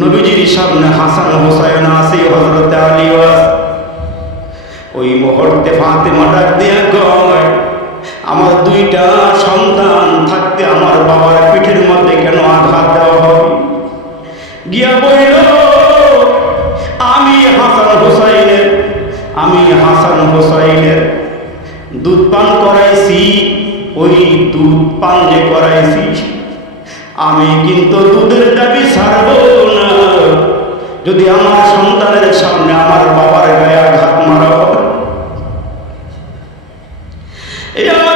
নবীজির সামনে হাসান হোসাইন আছে হজরত আলী। ওই মুহূর্তে ফাতেমা ডাক দিয়ে কয়, আমার দুইটা সন্তান থাকতে আমার বাবার পিঠের মধ্যে কেন আঘাত দেওয়া হবে গিয়া বইল আমি হাসান হোসাইনের, আমি হাসান হোসাইনের দুধ পান করাইছি, ওই দুধ পান যে করাইছি, আমি কিন্তু দুধের দাবি যদি আমার সন্তানের সামনে আমার বাবার গায়ে আঘাত মারা হয় এই আমার